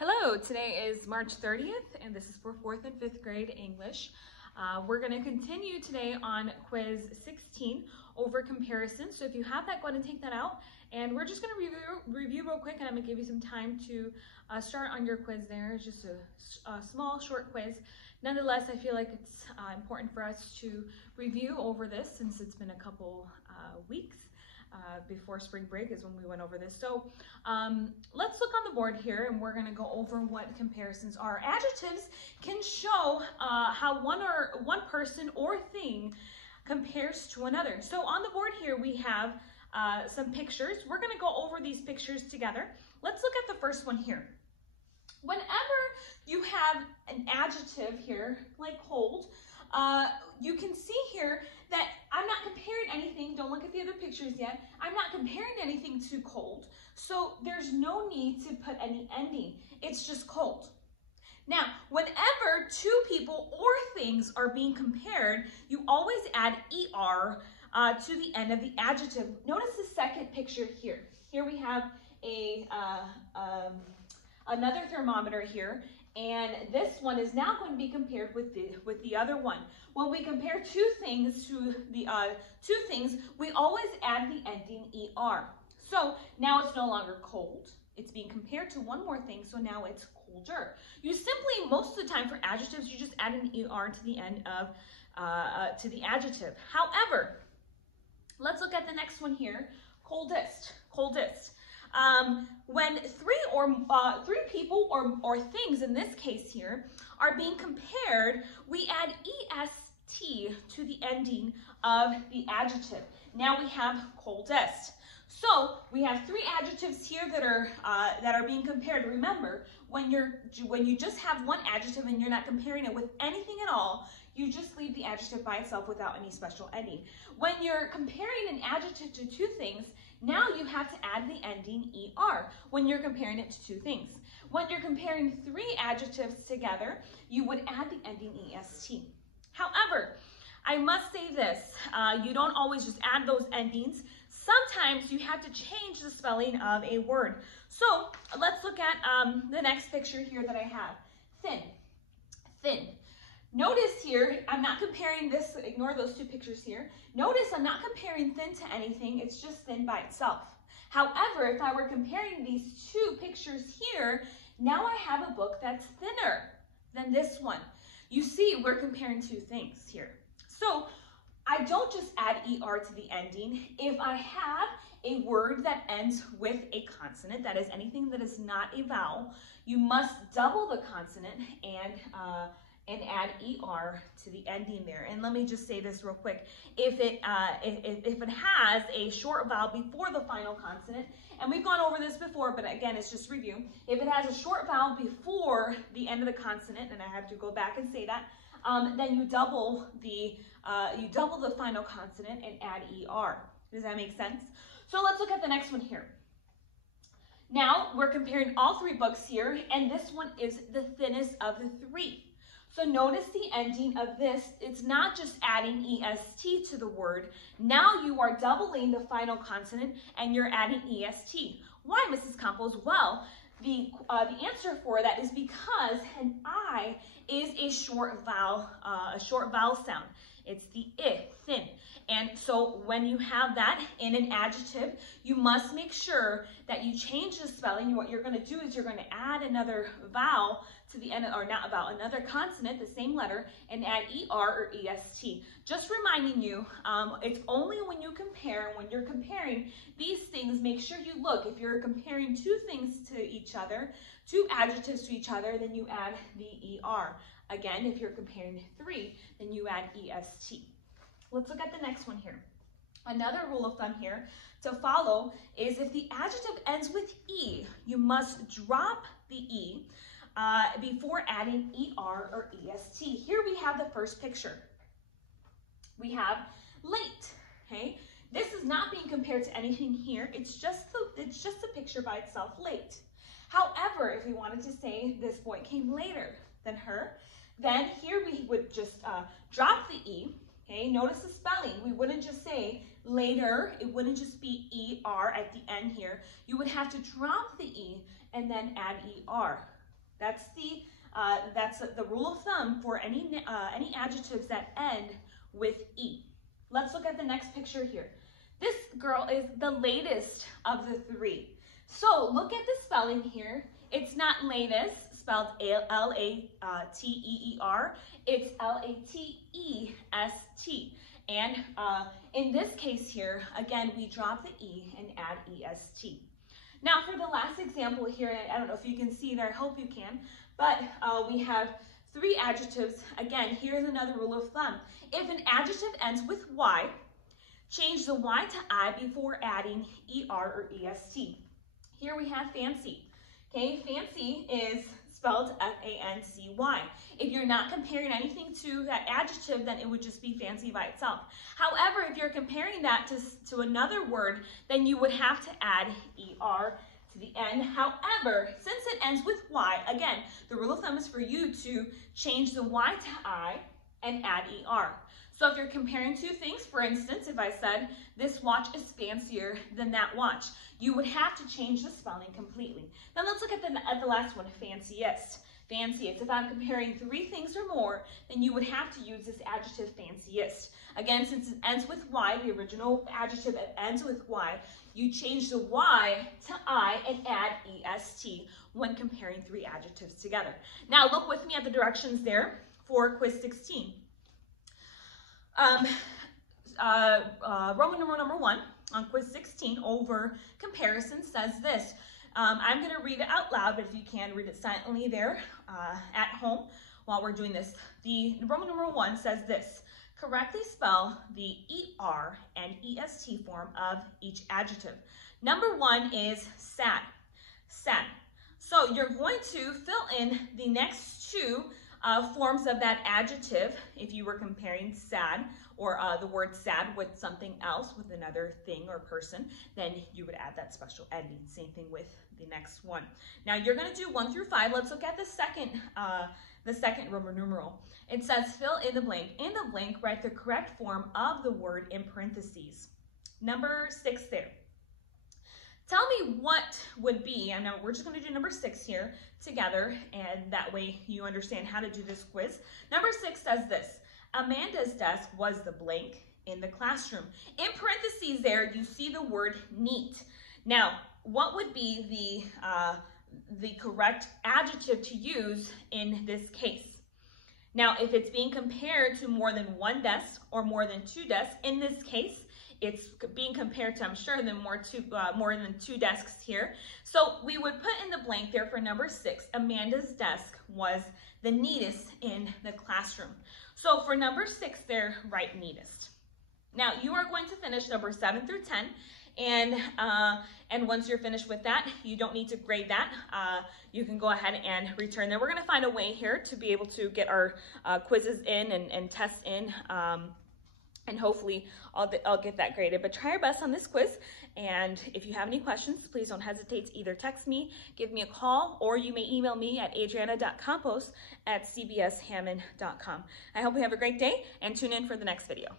Hello, today is March 30th and this is for 4th and 5th grade English. We're going to continue today on quiz 16 over comparison. So if you have that, go ahead and take that out. And we're just going to review real quick, and I'm going to give you some time to start on your quiz there. It's just a small, short quiz. Nonetheless, I feel like it's important for us to review over this since it's been a couple weeks. Before spring break is when we went over this. So let's look on the board here, and we're going to go over what comparisons are. Adjectives can show how one person or thing compares to another. So on the board here we have some pictures. We're going to go over these pictures together. Let's look at the first one here. Whenever you have an adjective here, like cold, you can see here that I'm not comparing anything. Don't look at the other pictures yet. I'm not comparing anything to cold. So there's no need to put any ending. It's just cold. Now, whenever two people or things are being compared, you always add ER to the end of the adjective. Notice the second picture here. Here we have another thermometer here. And this one is now going to be compared with the other one. When we compare two things to the two things, we always add the ending ER. So now it's no longer cold. It's being compared to one more thing, so now it's colder. You simply, most of the time for adjectives, you just add an ER to the end of to the adjective. However, let's look at the next one here. Coldest. Coldest. When three people or things, in this case here, are being compared, we add EST to the ending of the adjective. Now we have coldest. So we have three adjectives here that are being compared. Remember, when you just have one adjective and you're not comparing it with anything at all, you just leave the adjective by itself without any special ending. When you're comparing an adjective to two things, now you have to add the ending ER when you're comparing it to two things. When you're comparing three adjectives together, you would add the ending EST. However, I must say this, you don't always just add those endings. Sometimes you have to change the spelling of a word. So let's look at the next picture here that I have. Thin, thin. Notice here, I'm not comparing this, ignore those two pictures here. Notice I'm not comparing thin to anything, it's just thin by itself. However, if I were comparing these two pictures here, now I have a book that's thinner than this one. You see, we're comparing two things here. So I don't just add ER to the ending. If I have a word that ends with a consonant, that is anything that is not a vowel, you must double the consonant and add ER to the ending there. And let me just say this real quick. If it has a short vowel before the final consonant, and we've gone over this before, but again, it's just review. If it has a short vowel before the end of the consonant, and I have to go back and say that, then you double the final consonant and add ER. Does that make sense? So let's look at the next one here. Now we're comparing all three books here, and this one is the thinnest of the three. So notice the ending of this, it's not just adding EST to the word. Now you are doubling the final consonant and you're adding EST. Why, Mrs. Campos? Well, the answer for that is because an I is a short vowel sound. It's the I, thin. And so when you have that in an adjective, you must make sure that you change the spelling. What you're going to do is you're going to add another vowel to the end, or not a vowel, another consonant, the same letter, and add ER or EST. Just reminding you, it's only when you compare, when you're comparing these things, make sure you look. If you're comparing two things to each other, two adjectives to each other, then you add the ER. Again, if you're comparing three, then you add EST. Let's look at the next one here. Another rule of thumb here to follow is if the adjective ends with E, you must drop the E before adding ER or EST. Here we have the first picture. We have late, okay? This is not being compared to anything here. It's just a picture by itself, late. However, if we wanted to say this boy came later than her, then here we would just drop the E. Okay, notice the spelling. We wouldn't just say later. It wouldn't just be ER at the end here. You would have to drop the E and then add ER. That's the rule of thumb for any adjectives that end with E. Let's look at the next picture here. This girl is the latest of the three. So look at the spelling here. It's not latest, spelled L-A-T-E-E-R. It's L-A-T-E-S-T. And in this case here, again, we drop the E and add E-S-T. Now for the last example here, I don't know if you can see there, I hope you can, but we have three adjectives. Again, here's another rule of thumb. If an adjective ends with Y, change the Y to I before adding ER or EST. Here we have fancy. Okay, fancy is spelled F-A-N-C-Y. If you're not comparing anything to that adjective, then it would just be fancy by itself. However, if you're comparing that to another word, then you would have to add ER to the end. However, since it ends with Y, again, the rule of thumb is for you to change the Y to I and add ER. So if you're comparing two things, for instance, if I said this watch is fancier than that watch, you would have to change the spelling completely. Now let's look at the last one, fanciest. Fanciest. If I'm comparing three things or more, then you would have to use this adjective fanciest. Again, since it ends with Y, the original adjective ends with Y, you change the Y to I and add EST when comparing three adjectives together. Now look with me at the directions there for quiz 16. Roman numeral number 1 on quiz 16 over comparison says this. I'm going to read it out loud, but if you can, read it silently there at home while we're doing this. The Roman numeral 1 says this. Correctly spell the ER and EST form of each adjective. Number 1 is sad. Sad. So you're going to fill in the next two forms of that adjective. If you were comparing sad or the word sad with something else, with another thing or person, then you would add that special ending. Same thing with the next one. Now you're going to do 1 through 5. Let's look at the second Roman numeral. It says fill in the blank. In the blank, write the correct form of the word in parentheses. Number 6 there. Tell me what would be, I know we're just going to do number 6 here together, and that way you understand how to do this quiz. Number 6 says this. Amanda's desk was the blank in the classroom. In parentheses there, you see the word neat. Now, what would be the correct adjective to use in this case? Now, if it's being compared to more than one desk or more than 2 desks, in this case, it's being compared to, I'm sure, more than 2 desks here. So we would put in the blank there for number 6. Amanda's desk was the neatest in the classroom. So for number 6 there, write neatest. Now you are going to finish number 7 through 10. And once you're finished with that, you don't need to grade that. You can go ahead and return them. We're going to find a way here to be able to get our quizzes in and tests in. And hopefully I'll get that graded. But try your best on this quiz. And if you have any questions, please don't hesitate to either text me, give me a call, or you may email me at adriana.campos@cbshammond.com. I hope you have a great day and tune in for the next video.